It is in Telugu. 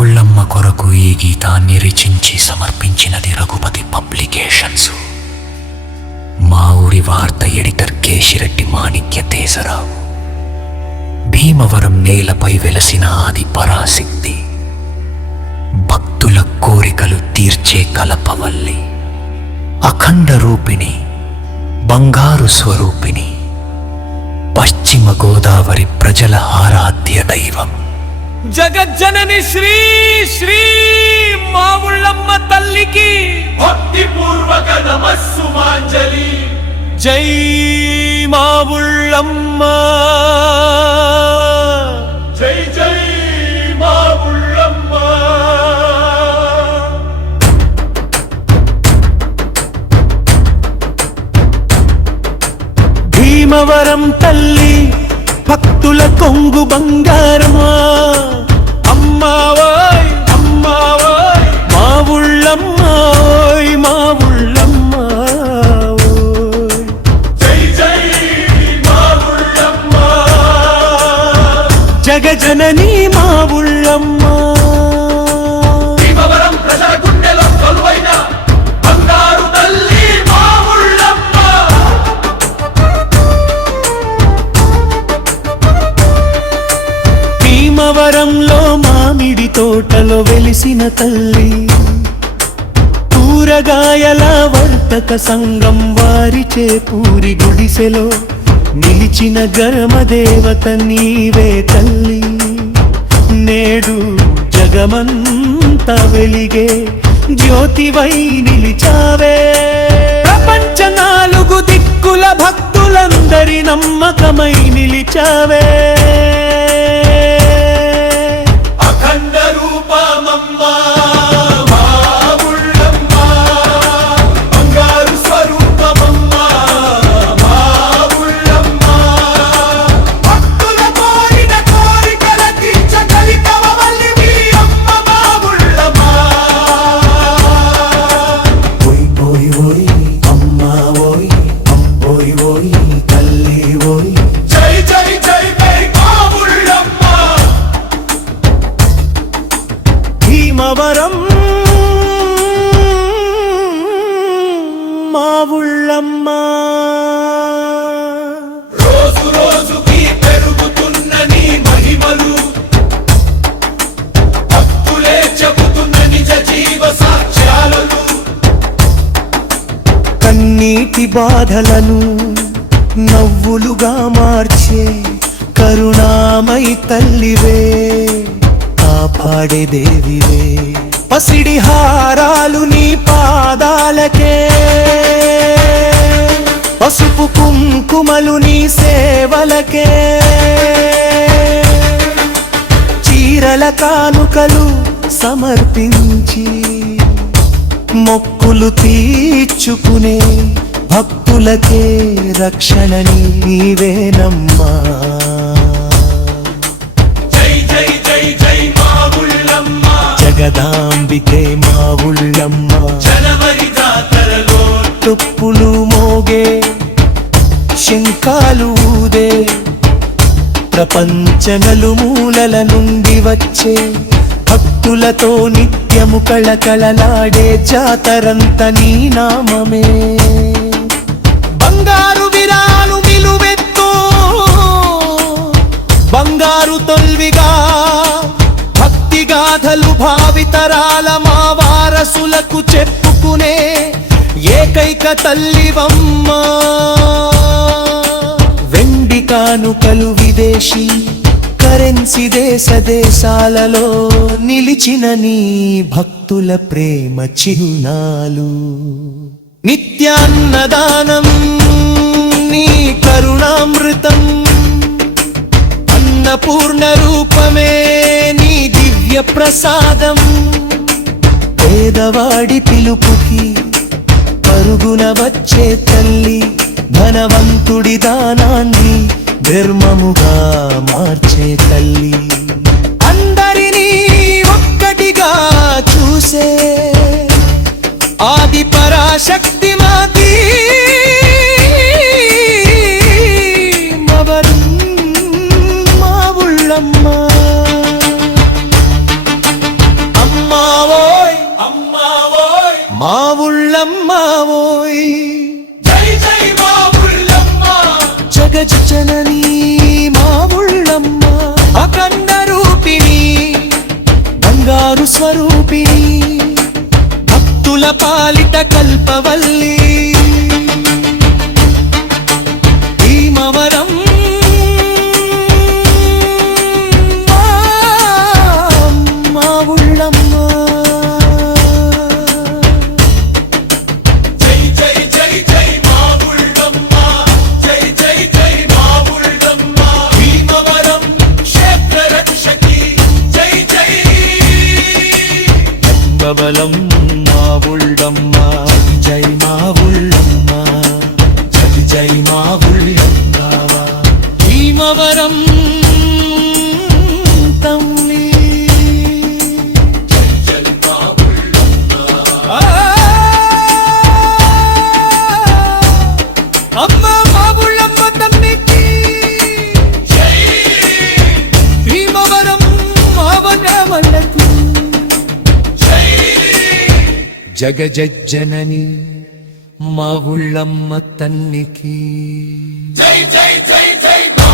ఉళ్ళమ్మ కొరకు ఈ గీతాన్ని రచించి సమర్పించినది రఘుపతి పబ్లికేషన్స్. మా ఊరి వార్త ఎడిటర్ కేశిరెడ్డి మాణిక్య తేజరావు. భీమవరం నేలపై వెలసిన ఆది పరాశక్తి, భక్తుల కోరికలు తీర్చే కలపవల్లి, అఖండ రూపిణి, బంగారు స్వరూపిణి, పశ్చిమ గోదావరి ప్రజల ఆరాధ్య దైవం, జగజ్జనని శ్రీ శ్రీ మా ఉళ్ళమ్మ తల్లికి భక్తిపూర్వక నమస్సుమాంజలి. జై మా ఉళ్ళమ్మ, జై జై మా ఉళ్ళమ్మ. భీమవరం తల్లి భక్తుల కొంగు బంగారమా, అమ్మావోయ్ అమ్మావోయ్ మా ఉళ్ళమ్మ, ఓయ్ మా ఉళ్ళమ్మ, ఓయ్ జై జై మా ఉళ్ళమ్మ. జగజనని మా ఉళ్ళమ్మ. భీమవరం ప్రజల గుండెలో కొలువైన బంగారు తల్లి మా ఉళ్ళమ్మ. భీమవరంలో మామిడి తోటలో వెలిసిన తల్లి, కూరగాయల వర్తక సంఘం వారిచే పూరి గుడిసెలో నిలిచిన గర్మదేవత నీవే తల్లి. నేడు జగమంతా వెలిగే జ్యోతివై నిలిచావే, ప్రపంచ నాలుగు దిక్కుల భక్తులందరి నమ్మకమై నిలిచావే. అఖండ రూపమమ్మ మా ఉళ్ళమ్మ, బంగారు స్వరూపమమ్మ మా ఉళ్ళమ్మ. భక్తుల కోరిన కోరికల తీర్చగలిగవల్లివి అమ్మ మా ఉళ్ళమ్మ. ఓయ్ ఓయ్ ఓయ్ అమ్మా ఓయ్, ఓయ్ ఓయ్ తల్లి ఓయ్. జై జై జై జై మా ఉళ్ళమ్మ. భీమవరం మా ఉళ్ళమ్మ. రోజు రోజుకి పెరుగుతున్న నీ మహిమలు, భక్తులే చెబుతున్న నిజ జీవ సాక్ష్యాలను. కన్నీటి బాధలను నవ్వులుగా మార్చే కరుణామయి తల్లివే, కాపాడే దేవివే. పసిడి హారాలు నీ పాదాలకే, పసుపు కుంకుమలు నీ సేవలకే, చీరల కానుకలు సమర్పించి మొక్కులు తీర్చుకునే భక్తులకే రక్షణ నీవేనమ్మా. జై జై జై జై మా ఉళ్ళమ్మ. జగదాంబికే మా ఉళ్ళమ్మ. జనవరి జాతరలో తుప్పులు మోగే శంఖాలు ఊదే, ప్రపంచ నలుమూలల నుండి వచ్చే భక్తులతో నిత్యము కళకళలాడే జాతరంత నీ నామమే. బంగారు విరాలు నిలువెత్తు బంగారు తొల్విగా, భక్తి గాథలు భావితరాల మా వారసులకు చెప్పుకునే ఏకైక తల్లివమ్మా. వెండి కానుకలు విదేశీ కరెన్సీ దేశ దేశాలలో నిలిచిన నీ భక్తుల ప్రేమ చిహ్నాలు. నిత్యాన్నదానం నీ కరుణామృతం, అన్నపూర్ణ రూపమే నీ దివ్య ప్రసాదం. పేదవాడి పిలుపుకి పరుగున వచ్చే తల్లి, ధనవంతుడి దానాన్ని ధర్మముగా మార్చే తల్లి. అందరినీ ఒక్కటిగా చూసే ఆది పరాశక్తి మాది మవరం మా ఉళ్ళమ్మ. మా ఊళ్ళమ్మ ఓయ్ జై జై మా ఊళ్ళమ్మ జగజ్జనని మా ఊళ్ళమ్మ అఖండ రూపిణి బంగారు స్వరూపిణి భక్తుల పాలిట కల్పవల్లి భీమవరం మా ఊళ్ళమ్మ జై జై జై జై మా ఊళ్ళమ్మ జై జై జై మా ఊళ్ళమ్మ భీమవరం క్షేత్ర రక్షకి జై జై బబలం మా ఊళ్ళమ్మ జై మా ఊళ్ళమ్మ జై జై మా ఊళ్ళమ్మ భీమవరం తల్లి జై మా ఊళ్ళమ్మ అమ్మ మా ఊళ్ళమ్మ తల్లికి జై భీమవరం మా వనమలకు జై జగజ్జనని మా ఊళ్ళమ్మ తల్లికి జై జై జై జై మా